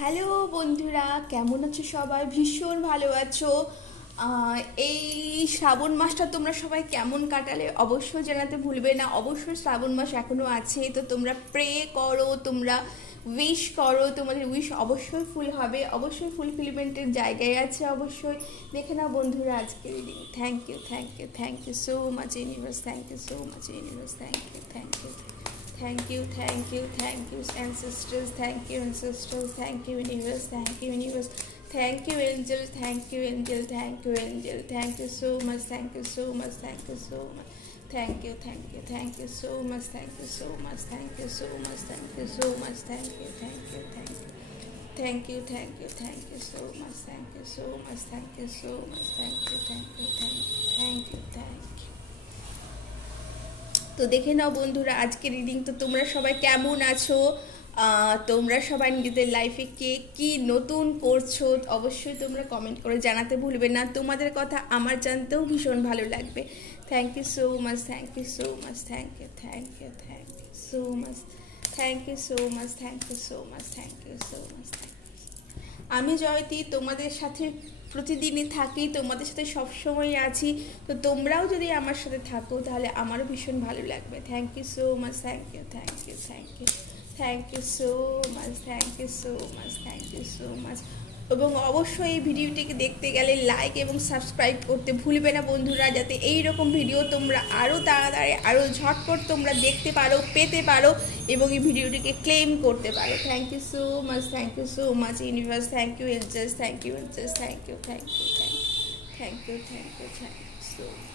Hello বন্ধুরা, কেমন আছো সবাই? ভীষণ ভালো আছো? এই শ্রাবণ মাসটা তোমরা সবাই কেমন কাটালে অবশ্যই জানাতে ভুলবে না। অবশ্যই শ্রাবণ মাস এখনো আছে, তো তোমরা প্রে করো, তোমরা উইশ করো, তোমাদের উইশ অবশ্যই ফুল হবে, অবশ্যই ফুলফিলমেন্টের জায়গায় আছে। অবশ্যই দেখে নাও বন্ধুরা আজকে reading. Thank you, thank you, thank you so much universe, thank you so much universe, thank you, thank you, thank you, thank you, thank you ancestors, thank you ancestors, thank you universe, thank you universe, thank you angel, thank you angel, thank you angel, thank you so much, thank you so much, thank you so much, thank you, thank you, thank you so much, thank you so much, thank you so much, thank you so much, thank you, thank you, thank you, thank you, thank you, thank you so much, thank you so much, thank you so much, thank you, thank you, thank you, thank you, thank you। তো দেখে নাও বন্ধুরা আজকে reading. তো তোমরা সবাই কেমন আছো? তোমরা সবাই নিজেদের লাইফে কে কি নতুন করছো অবশ্যই তোমরা কমেন্ট করে জানাতে ভুলবে না। তোমাদের কথা আমার জানতেও ভীষণ ভালো লাগবে। Thank you so much, thank you so much, thank you, thank you, thank you so much, thank you so much, thank you so much, thank you so much. আমি জয়তী তোমাদের সাথে প্রতিদিনই থাকি, তোমাদের সাথে সবসময় আছি। তো তোমরাও যদি আমার সাথে থাকো তাহলে আমারও ভীষণ ভালো লাগবে। Thank you so much, thank you, thank you, thank you, thank you so much, thank you so much, thank you so much. এবং অবশ্যই এই ভিডিওটিকে দেখতে গেলে লাইক এবং সাবস্ক্রাইব করতে ভুলবে না বন্ধুরা, যাতে এই রকম ভিডিও তোমরা আরও তাড়াতাড়ি আরও ঝটপট তোমরা দেখতে পারো, পেতে পারো এবং এই ভিডিওটিকে ক্লেম করতে পারো। Thank you so much, thank you so much universe, thank you Angeles, thank you Angeles, thank you, thank you, thank you, thank you, thank you, thank you so much.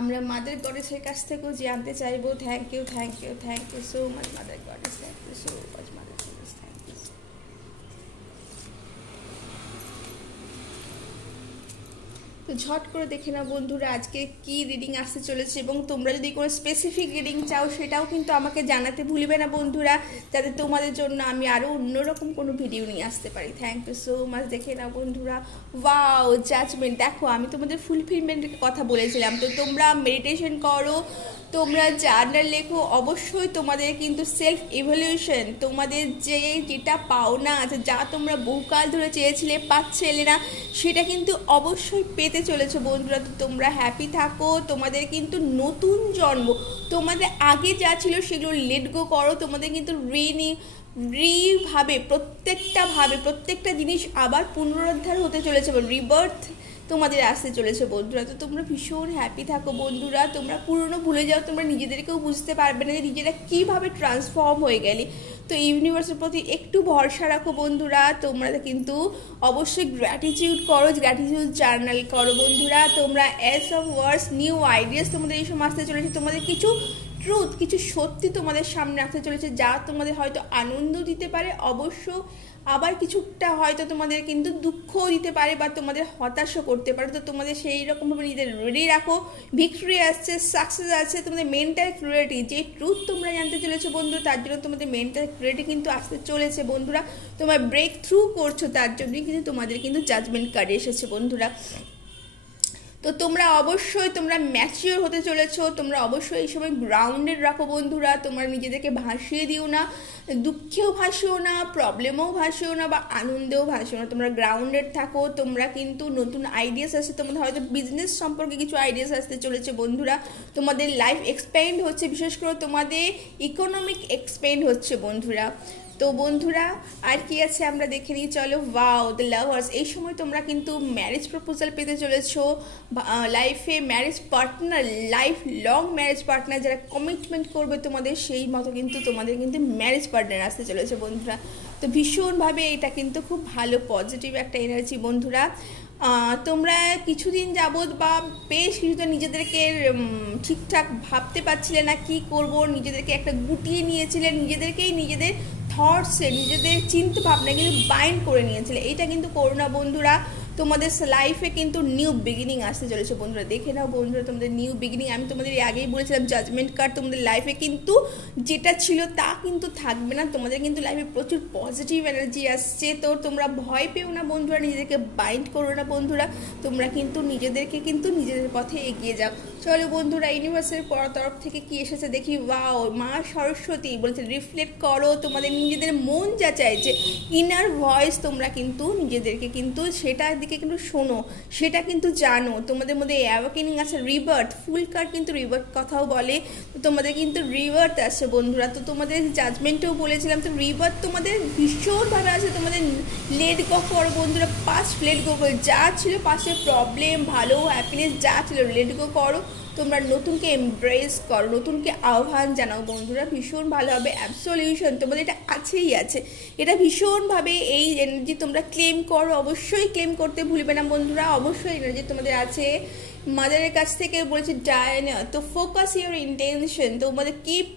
আমরা মাদার গডেসের কাছ থেকেও জানতে চাইবো। Thank you, thank you, thank you so much mother goddess, thank you so much mother goddess, thank you. তো ঝট করে দেখে নাও বন্ধুরা আজকে কি রিডিং আসতে চলেছে, এবং তোমরা যদি কোনো স্পেসিফিক রিডিং চাও সেটাও কিন্তু আমাকে জানাতে ভুলবে না বন্ধুরা, যাতে তোমাদের জন্য আমি আরও অন্যরকম কোনো ভিডিও নিয়ে আসতে পারি। Thank you so much. দেখে নাও বন্ধুরা, ওয়াও জাজমেন্ট। দেখো আমি তোমাদের ফুলফিলমেন্টের কথা বলেছিলাম, তো তোমরা মেডিটেশন করো, তোমরা জার্নাল লেখো, অবশ্যই তোমাদের কিন্তু সেলফ ইভ্যালুয়েশন, তোমাদের যেটা পাওনা আছে, যা তোমরা বহুকাল ধরে চেয়েছিলে পাচ্ছিলে না, সেটা কিন্তু অবশ্যই পেতে চলেছো বন্ধুরা। তো তোমরা হ্যাপি থাকো, তোমাদের কিন্তু নতুন জন্ম, তোমাদের আগে যা ছিল সেগুলো লেট গো করো, তোমাদের কিন্তু প্রত্যেকটা জিনিস আবার পুনরুদ্ধার হতে চলেছে, রিবার্থ তোমাদের আসতে চলেছে বন্ধুরা। তো তোমরা ভীষণ হ্যাপি থাকো বন্ধুরা, তোমরা পুরনো ভুলে যাও, তোমরা নিজেদেরকেও বুঝতে পারবে না যে নিজেরা কীভাবে ট্রান্সফর্ম হয়ে গেলে। তো ইউনিভার্সের প্রতি একটু ভরসা রাখো বন্ধুরা, তোমরা কিন্তু অবশ্যই গ্র্যাটিটিউড করো, গ্র্যাটিটিউড জার্নাল করো বন্ধুরা। তোমরা S of words, new ideas তোমাদের এই সময় আসতে চলেছে, তোমাদের কিছু ট্রুথ, কিছু সত্যি তোমাদের সামনে আসতে চলেছে, যা তোমাদের হয়তো আনন্দ দিতে পারে, অবশ্য আবার কিছুটা হয়তো তোমাদের কিন্তু দুঃখও দিতে পারে বা তোমাদের হতাশও করতে পারে। তো তোমাদের সেই রকমভাবে নিজেদের রেডি রাখো, ভিক্টরি আসছে, সাকসেস আছে, তোমাদের মেন্টাল ক্লিয়ারিটি, যে ট্রুথ তোমরা জানতে চলেছো বন্ধু, তার জন্য তোমাদের মেন্টাল ক্লিয়ারিটি কিন্তু আসতে চলেছে বন্ধুরা। তোমরা ব্রেক থ্রু করছো, তার জন্যই কিন্তু তোমাদের কিন্তু জাজমেন্ট কার্ড এসেছে বন্ধুরা। তো তোমরা অবশ্যই তোমরা ম্যাচিওর হতে চলেছো, তোমরা অবশ্যই এই সময় গ্রাউন্ডেড রাখো বন্ধুরা, তোমরা নিজেদেরকে ভাসিয়ে দিও না, দুঃখেও ভাসিও না, প্রবলেমেও ভাসিও না বা আনন্দেও ভাসিও না, তোমরা গ্রাউন্ডেড থাকো। তোমরা কিন্তু নতুন আইডিয়াস আসছে, তোমাদের হয়তো বিজনেস সম্পর্কে কিছু আইডিয়াস আসতে চলেছে বন্ধুরা, তোমাদের লাইফ এক্সপ্যান্ড হচ্ছে, বিশেষ করে তোমাদের ইকোনমিক এক্সপ্যান্ড হচ্ছে বন্ধুরা। তো বন্ধুরা আর কি আছে আমরা দেখে নিই, চলো। ওয়াও দ্য লাভার্স, এই সময় তোমরা কিন্তু ম্যারেজ প্রপোজাল পেতে চলেছো, লাইফে marriage partner, life long marriage partner যারা কমিটমেন্ট করবে তোমাদের, সেই মতো কিন্তু তোমাদের কিন্তু ম্যারেজ পার্টনার আসতে চলেছে বন্ধুরা। তো ভীষণভাবে এটা কিন্তু খুব ভালো পজিটিভ একটা এনার্জি বন্ধুরা। তোমরা কিছুদিন যাবৎ বা বেশ কিছুদিন নিজেদেরকে ঠিকঠাক ভাবতে পারছিলে না কি করব, নিজেদেরকে একটা গুটিয়ে নিয়েছিলেন, নিজেদের থটসে, নিজেদের চিন্তা ভাবনা কিন্তু বাইন্ড করে নিয়েছিলে। এইটা কিন্তু করো না বন্ধুরা, তোমাদের লাইফে কিন্তু নিউ বিগিনিং আসতে চলেছে বন্ধুরা। দেখে নাও বন্ধুরা তোমাদের নিউ বিগিনিং। আমি তোমাদের আগেই বলেছিলাম জাজমেন্ট কার্ড তোমাদের লাইফে কিন্তু যেটা ছিল তা কিন্তু থাকবে না। তোমাদের কিন্তু লাইফে প্রচুর পজিটিভ এনার্জি আসছে। তো তোমরা ভয় পেও না বন্ধুরা, নিজেদেরকে বাইন্ড করো না বন্ধুরা, তোমরা কিন্তু নিজেদেরকে কিন্তু নিজেদের পথে এগিয়ে যাও। চলো বন্ধুরা, ইউনিভার্সের তরফ থেকে কি এসেছে দেখি। ওয়াও, মা সরস্বতী বলছে রিফ্লেক্ট করো তোমাদের নিজেদের মন যা চাইছে, ইনার ভয়েস তোমরা কিন্তু নিজেদেরকে কিন্তু সেটার দিকে কিন্তু শোনো, সেটা কিন্তু জানো। তোমাদের মধ্যে অ্যাওয়াকেনিং আছে, রিবার্থ, ফুল কার্ড কিন্তু রিবার্থ কথাও বলে। তো তোমাদের কিন্তু রিবার্থ আছে বন্ধুরা। তো তোমাদের জাজমেন্টেও বলেছিলাম, তো রিবার্থ তোমাদের ভীষণভাবে আছে। তোমাদের লেট গো করো বন্ধুরা, পাস্ট লেট গো করো, যা ছিল পাস্টের প্রবলেম, ভালো হ্যাপিনেস যা ছিল লেট গো করো। তোমরা নতুনকে এমব্রেস করো, নতুনকে আহ্বান জানাও বন্ধুরা, ভীষণ ভালো হবে। অ্যাবসলিউশন তোমাদের এটা আছেই আছে, এটা ভীষণভাবে এই এনার্জি তোমরা ক্লেম করো, অবশ্যই ক্লেম করতে ভুলবে না বন্ধুরা, অবশ্যই এনার্জি তোমাদের আছে। মাদারের কাছ থেকে বলেছে ডায়না, তো ফোকাস ইউর ইন্টেনশন, তোমাদের keep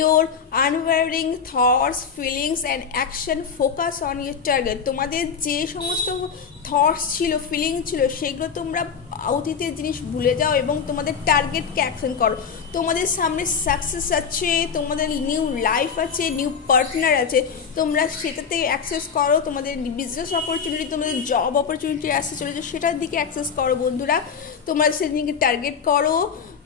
your unwavering thoughts, feelings and action, focus on your target। তোমাদের যে সমস্ত থটস ছিল, ফিলিং ছিল, সেগুলো তোমরা অতীতের জিনিস ভুলে যাও এবং তোমাদের টার্গেটকে অ্যাকশন করো। তোমাদের সামনে সাকসেস আছে, তোমাদের নিউ লাইফ আছে, নিউ পার্টনার আছে, তোমরা সেটাতে অ্যাক্সেস করো। তোমাদের বিজনেস অপরচুনিটি, তোমাদের জব অপরচুনিটি আসতে চলেছে, সেটার দিকে অ্যাক্সেস করো বন্ধুরা। তোমরা সেদিকে টার্গেট করো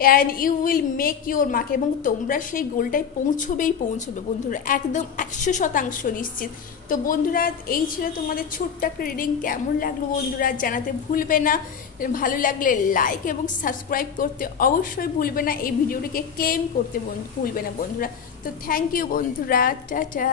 and you will make your mark, এবং তোমরা সেই গোলটায় পৌঁছবেই পৌঁছবে বন্ধুরা, একদম 100% নিশ্চিত। তো বন্ধুরা, এই ছিল তোমাদের ছোট্ট একটা রিডিং। কেমন লাগলো বন্ধুরা জানাতে ভুলবে না। ভালো লাগলে লাইক এবং সাবস্ক্রাইব করতে অবশ্যই ভুলবে না। এই ভিডিওটিকে ক্লেম করতে ভুলবে না বন্ধুরা। তো থ্যাংক ইউ বন্ধুরা, টাটা।